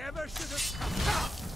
never should have come.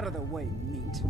Out of the way, meat.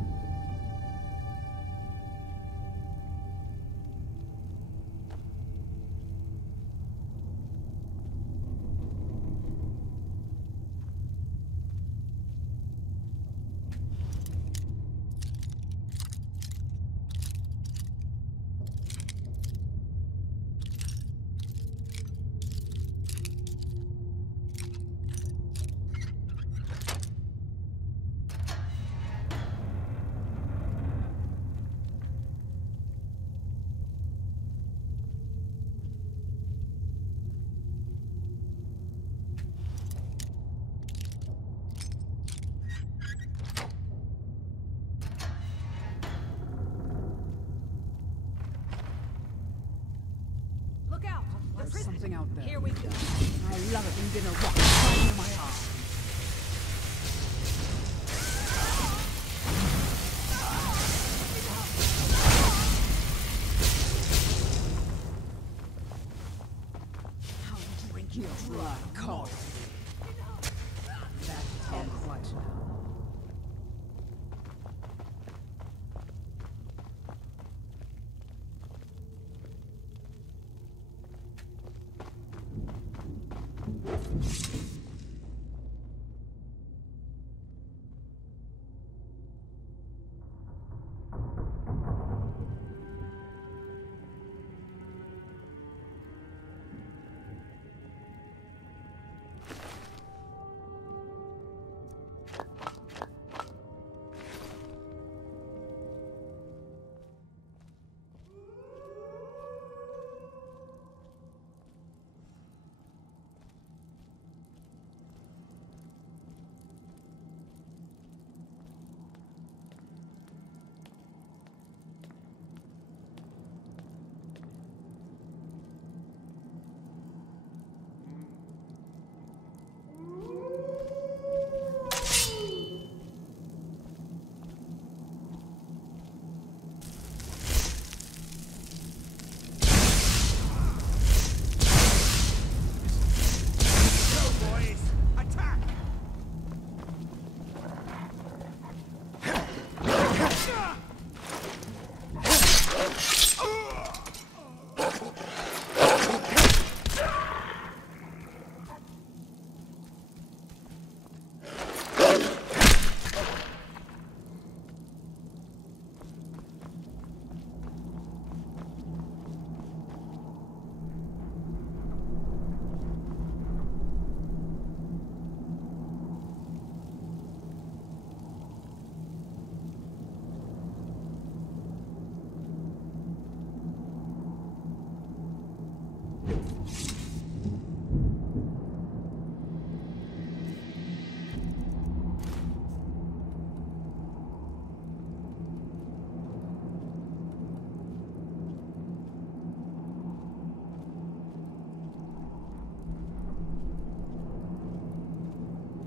There's something out there. Here we go. I love it when dinner rocks right near my heart. I'll drink your blood, cold. That's all right now.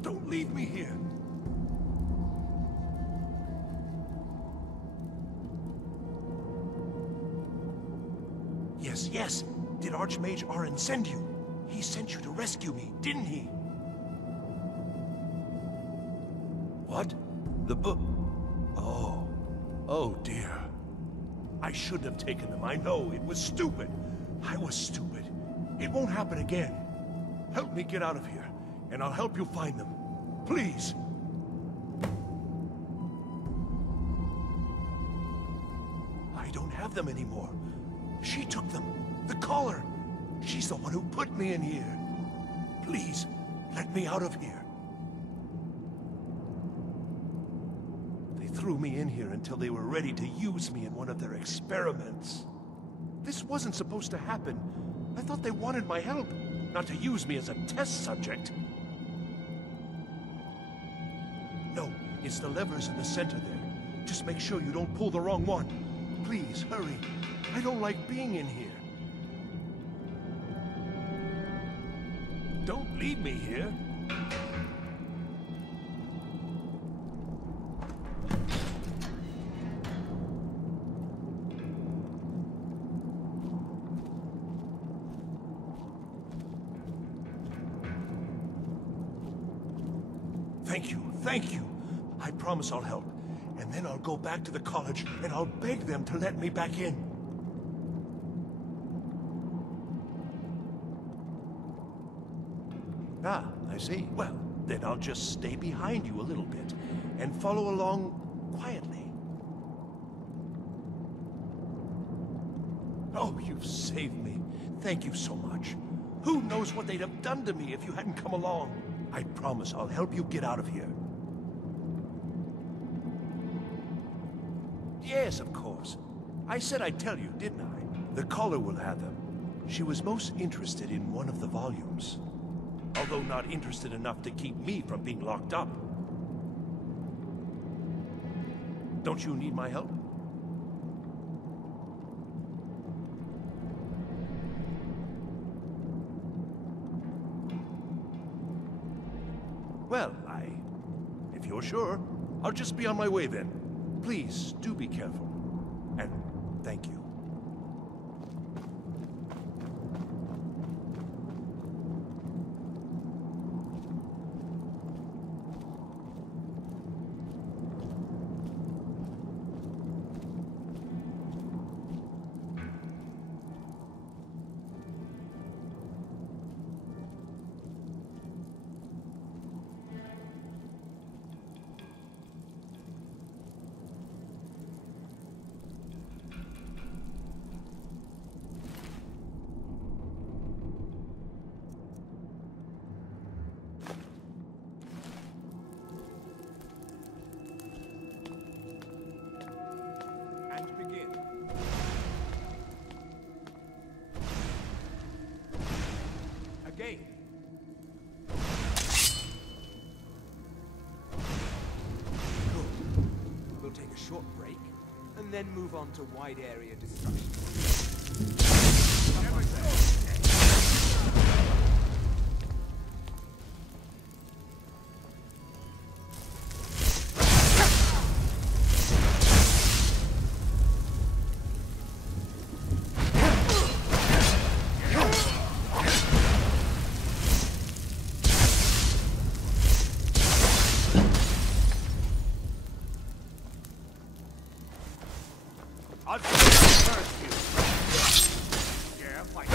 Don't leave me here. Yes. Did Archmage Arin send you? He sent you to rescue me, didn't he? What? The book? Oh dear. I shouldn't have taken them. I know, it was stupid. I was stupid. It won't happen again. Help me get out of here, and I'll help you find them. Please. I don't have them anymore. She took them. The collar. She's the one who put me in here. Please, let me out of here. They threw me in here until they were ready to use me in one of their experiments. This wasn't supposed to happen. I thought they wanted my help, not to use me as a test subject. No, it's the levers in the center there. Just make sure you don't pull the wrong one. Please, hurry. I don't like being in here. Don't leave me here. Thank you. I promise I'll help. And then I'll go back to the college and I'll beg them to let me back in. Ah, I see. Well, then I'll just stay behind you a little bit and follow along quietly. Oh, you've saved me. Thank you so much. Who knows what they'd have done to me if you hadn't come along? I promise I'll help you get out of here. Yes, of course. I said I'd tell you, didn't I? The caller will have them. She was most interested in one of the volumes. Although not interested enough to keep me from being locked up. Don't you need my help? Well, if you're sure, I'll just be on my way then. Please, do be careful. And thank you. Short break, and then move on to wide area destruction. I'll just hurt you. Yeah, fight.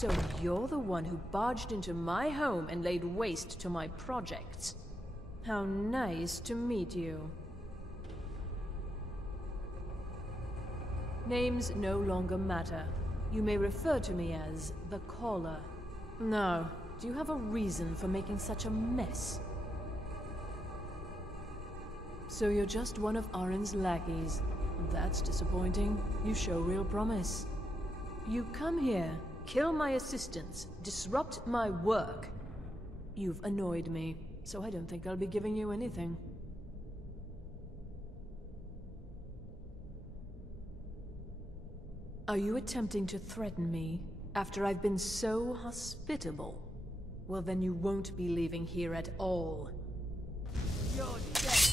So you're the one who barged into my home and laid waste to my projects. How nice to meet you. Names no longer matter. You may refer to me as the Caller. Now, do you have a reason for making such a mess? So you're just one of Arin's lackeys. That's disappointing. You show real promise. You come here, kill my assistants, disrupt my work. You've annoyed me, so I don't think I'll be giving you anything. Are you attempting to threaten me after I've been so hospitable? Well, then you won't be leaving here at all. You're dead.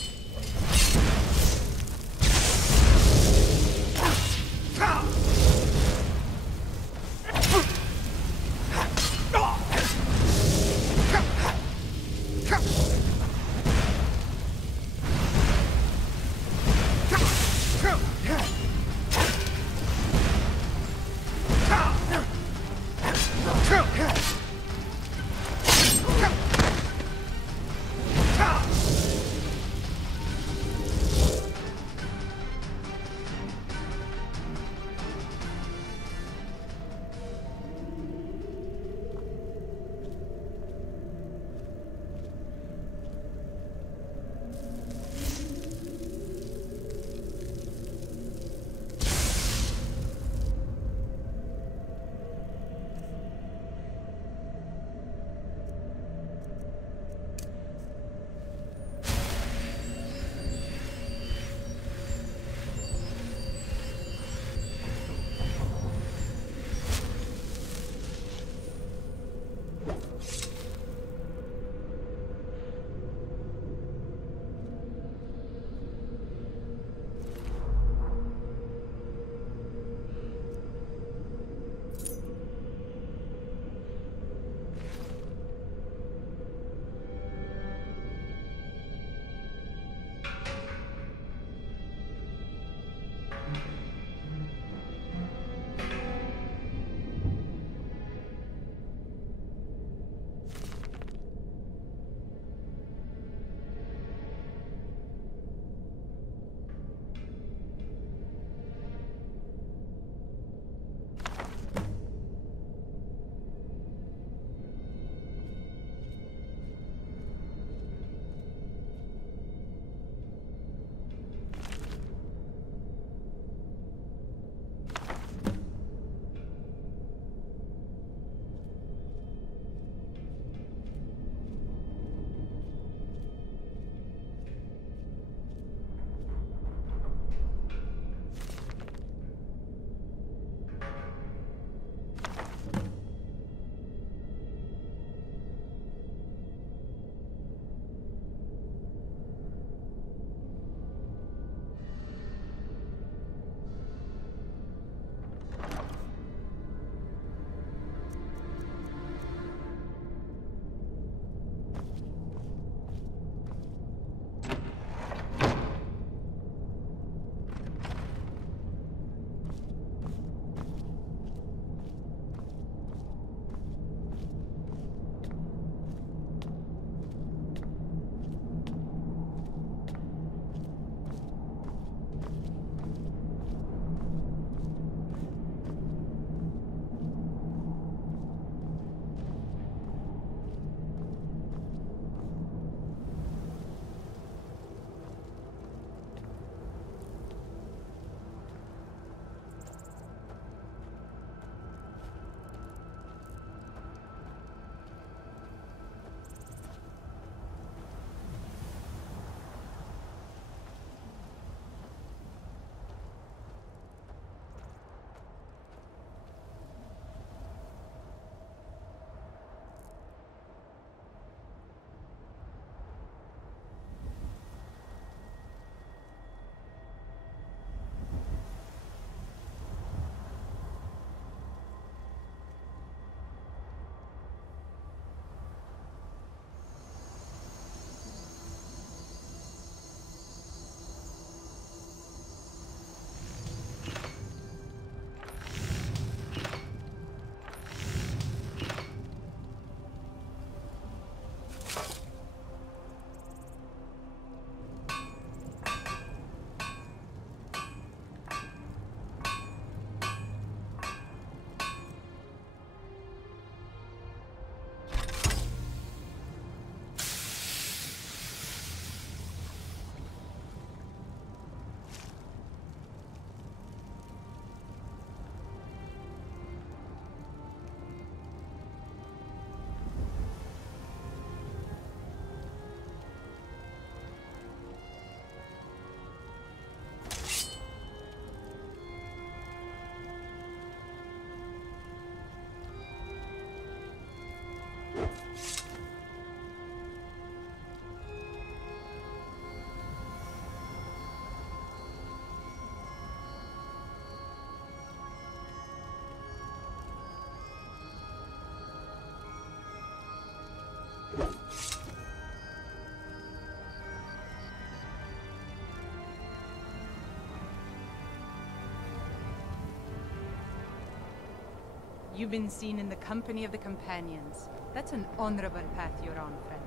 You've been seen in the company of the companions. That's an honorable path you're on, friend.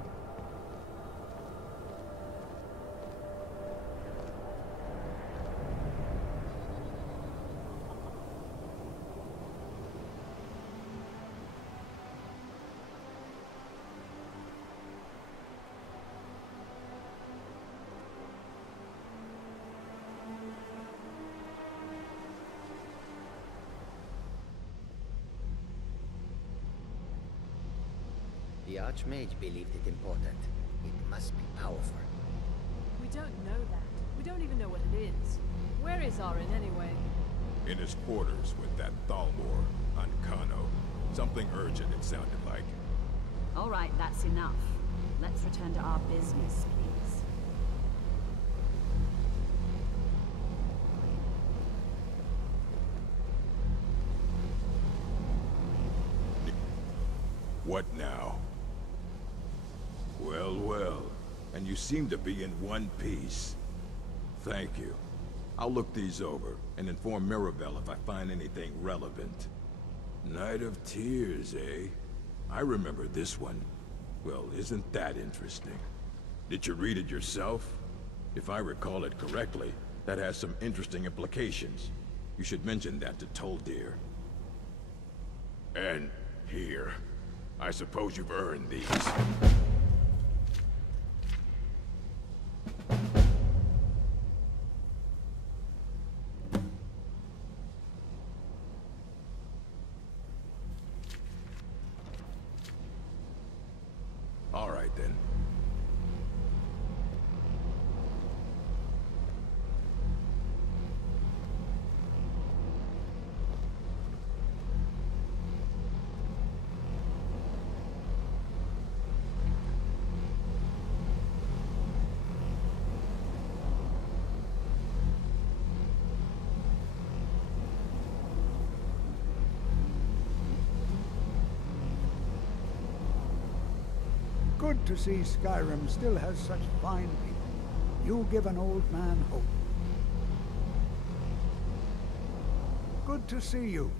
The Archmage believed it important. It must be powerful. We don't know that. We don't even know what it is. Where is Arin anyway? In his quarters with that Thalmor on Kano. Something urgent, it sounded like. All right, that's enough. Let's return to our business, please. What now? Well, well. And you seem to be in one piece. Thank you. I'll look these over and inform Mirabelle if I find anything relevant. Night of Tears, eh? I remember this one. Well, isn't that interesting? Did you read it yourself? If I recall it correctly, that has some interesting implications. You should mention that to Toldir. And here. I suppose you've earned these. All right, then. Good to see Skyrim still has such fine people. You give an old man hope. Good to see you.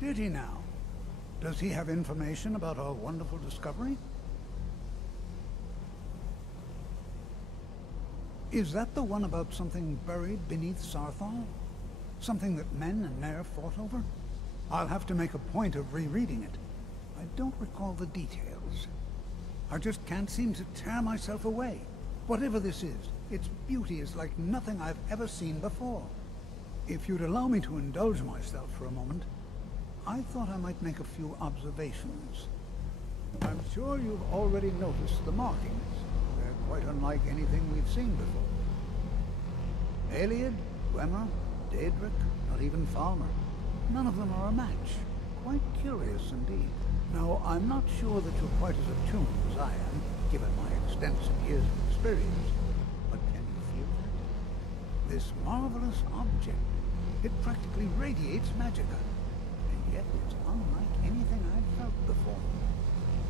Did he now? Does he have information about our wonderful discovery? Is that the one about something buried beneath Sarthal? Something that men and Nair fought over? I'll have to make a point of rereading it. I don't recall the details. I just can't seem to tear myself away. Whatever this is, its beauty is like nothing I've ever seen before. If you'd allow me to indulge myself for a moment, I thought I might make a few observations. I'm sure you've already noticed the markings. They're quite unlike anything we've seen before. Ayleid, Dwemer, Daedric, not even Falmer. None of them are a match. Quite curious indeed. Now, I'm not sure that you're quite as attuned as I am, given my extensive years of experience. But can you feel that? This marvelous object, it practically radiates magicka. And yet it's unlike anything I've felt before.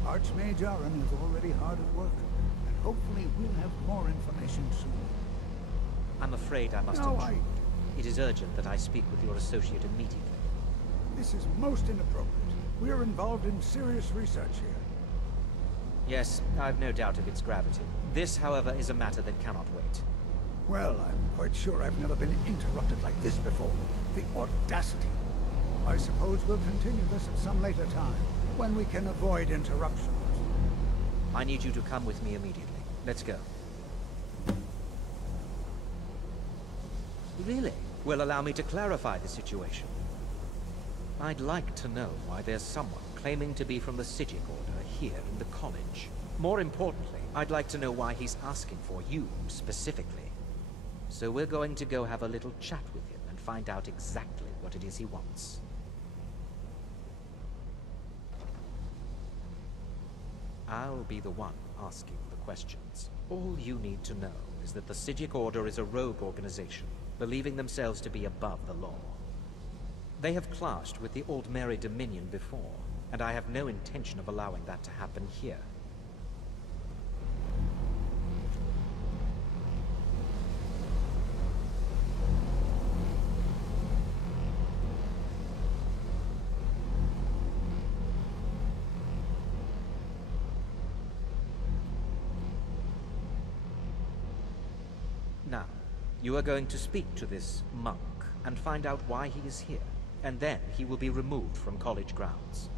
Archmage Arin is already hard at work, and hopefully we'll have more information soon. I'm afraid I must intrude. It is urgent that I speak with your associate immediately. This is most inappropriate. We're involved in serious research here. Yes, I've no doubt of its gravity. This, however, is a matter that cannot wait. Well, I'm quite sure I've never been interrupted like this before. The audacity. I suppose we'll continue this at some later time, when we can avoid interruptions. I need you to come with me immediately. Let's go. Really? Well, allow me to clarify the situation. I'd like to know why there's someone claiming to be from the Psijic Order here in the college. More importantly, I'd like to know why he's asking for you, specifically. So we're going to go have a little chat with him and find out exactly what it is he wants. I'll be the one asking the questions. All you need to know is that the Psijic Order is a rogue organization, believing themselves to be above the law. They have clashed with the Aldmeri Dominion before, and I have no intention of allowing that to happen here. Now, you are going to speak to this monk and find out why he is here, and then he will be removed from college grounds.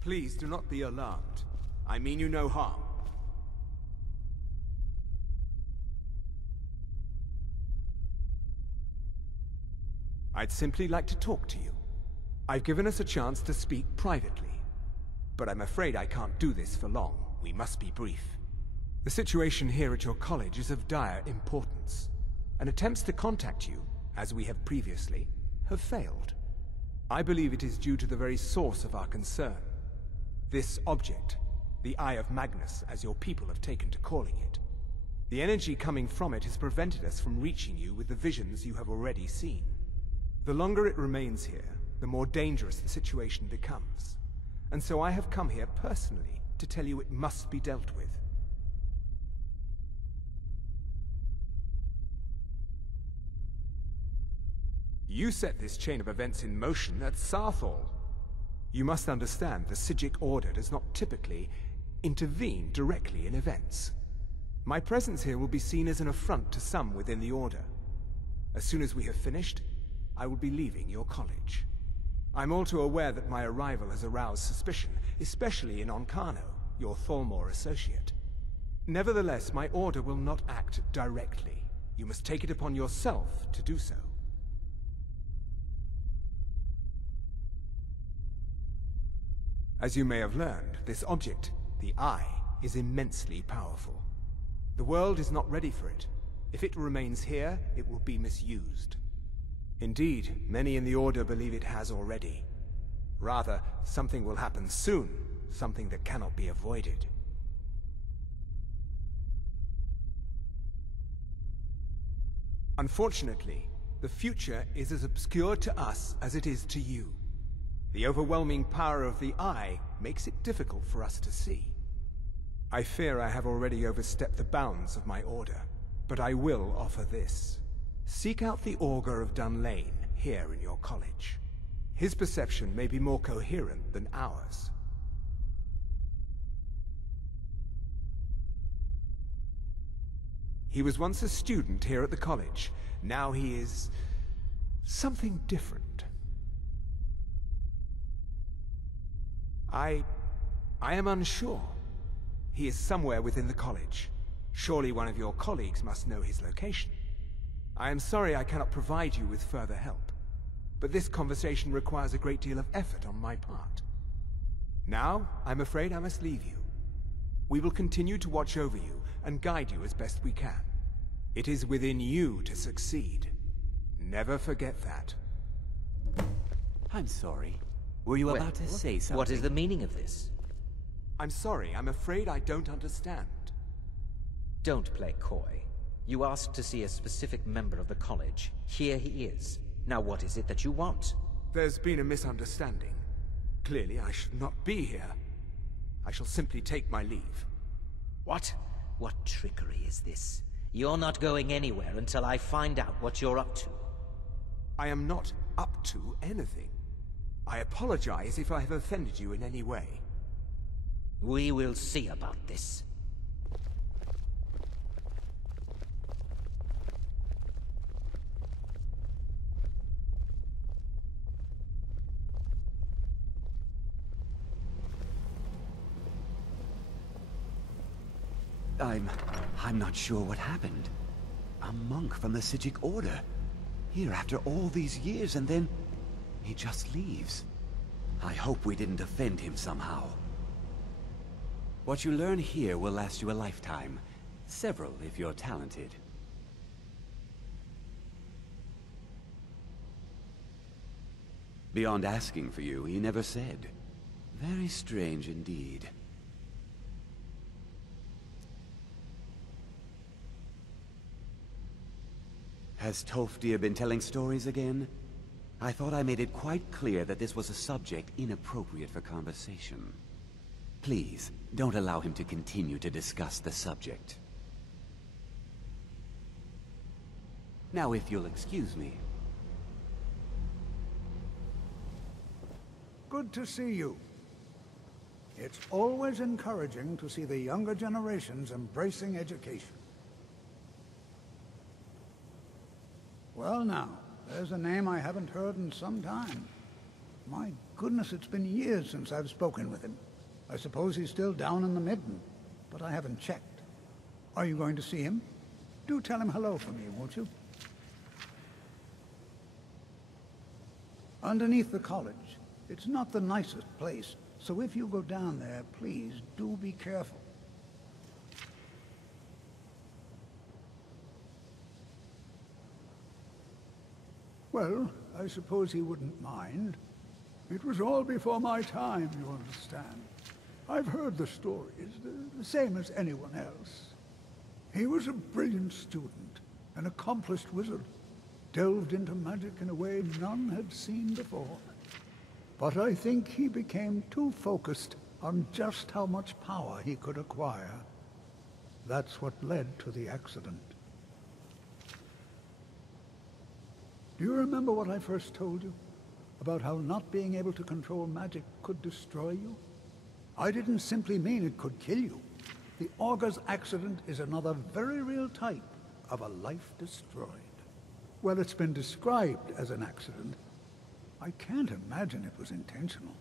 Please do not be alarmed. I mean you no harm. I'd simply like to talk to you. I've given us a chance to speak privately, but I'm afraid I can't do this for long. We must be brief. The situation here at your college is of dire importance, and attempts to contact you, as we have previously, have failed. I believe it is due to the very source of our concern. This object, the Eye of Magnus, as your people have taken to calling it. The energy coming from it has prevented us from reaching you with the visions you have already seen. The longer it remains here, the more dangerous the situation becomes. And so I have come here personally to tell you it must be dealt with. You set this chain of events in motion at Sarthal. You must understand the Psijic Order does not typically intervene directly in events. My presence here will be seen as an affront to some within the Order. As soon as we have finished, I will be leaving your college. I'm all too aware that my arrival has aroused suspicion, especially in Onkano, your Thalmor associate. Nevertheless, my order will not act directly. You must take it upon yourself to do so. As you may have learned, this object, the Eye, is immensely powerful. The world is not ready for it. If it remains here, it will be misused. Indeed, many in the Order believe it has already. Rather, something will happen soon, something that cannot be avoided. Unfortunately, the future is as obscure to us as it is to you. The overwhelming power of the Eye makes it difficult for us to see. I fear I have already overstepped the bounds of my order, but I will offer this. Seek out the Augur of Dunlane here in your college. His perception may be more coherent than ours. He was once a student here at the college. Now he is something different. I am unsure. He is somewhere within the college. Surely one of your colleagues must know his location. I am sorry I cannot provide you with further help, but this conversation requires a great deal of effort on my part. Now, I'm afraid I must leave you. We will continue to watch over you and guide you as best we can. It is within you to succeed. Never forget that. I'm sorry. Were you about to say something? What is the meaning of this? I'm sorry, I'm afraid I don't understand. Don't play coy. You asked to see a specific member of the college. Here he is. Now what is it that you want? There's been a misunderstanding. Clearly I should not be here. I shall simply take my leave. What? What trickery is this? You're not going anywhere until I find out what you're up to. I am not up to anything. I apologize if I have offended you in any way. We will see about this. I'm not sure what happened. A monk from the Psijic Order. Here after all these years, and then he just leaves. I hope we didn't offend him somehow. What you learn here will last you a lifetime. Several, if you're talented. Beyond asking for you, he never said. Very strange indeed. Has Tofdir been telling stories again? I thought I made it quite clear that this was a subject inappropriate for conversation. Please, don't allow him to continue to discuss the subject. Now, if you'll excuse me, good to see you. It's always encouraging to see the younger generations embracing education. Well now, there's a name I haven't heard in some time. My goodness, it's been years since I've spoken with him. I suppose he's still down in the Midden, but I haven't checked. Are you going to see him? Do tell him hello for me, won't you? Underneath the college. It's not the nicest place, so if you go down there, please do be careful. Well, I suppose he wouldn't mind. It was all before my time, you understand. I've heard the stories, the same as anyone else. He was a brilliant student, an accomplished wizard, delved into magic in a way none had seen before. But I think he became too focused on just how much power he could acquire. That's what led to the accident. Do you remember what I first told you? About how not being able to control magic could destroy you? I didn't simply mean it could kill you. The Augur's accident is another very real type of a life destroyed. Well, it's been described as an accident. I can't imagine it was intentional.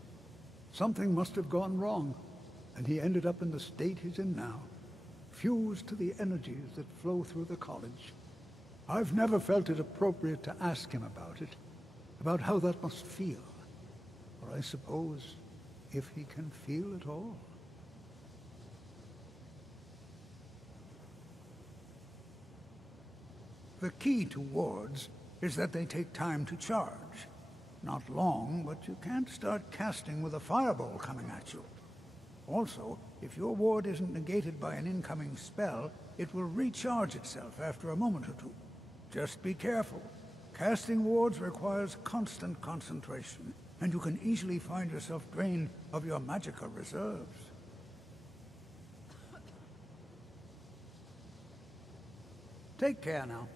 Something must have gone wrong, and he ended up in the state he's in now, fused to the energies that flow through the college. I've never felt it appropriate to ask him about how that must feel. Or I suppose, if he can feel at all. The key to wards is that they take time to charge. Not long, but you can't start casting with a fireball coming at you. Also, if your ward isn't negated by an incoming spell, it will recharge itself after a moment or two. Just be careful. Casting wards requires constant concentration, and you can easily find yourself drained of your magicka reserves. Take care now.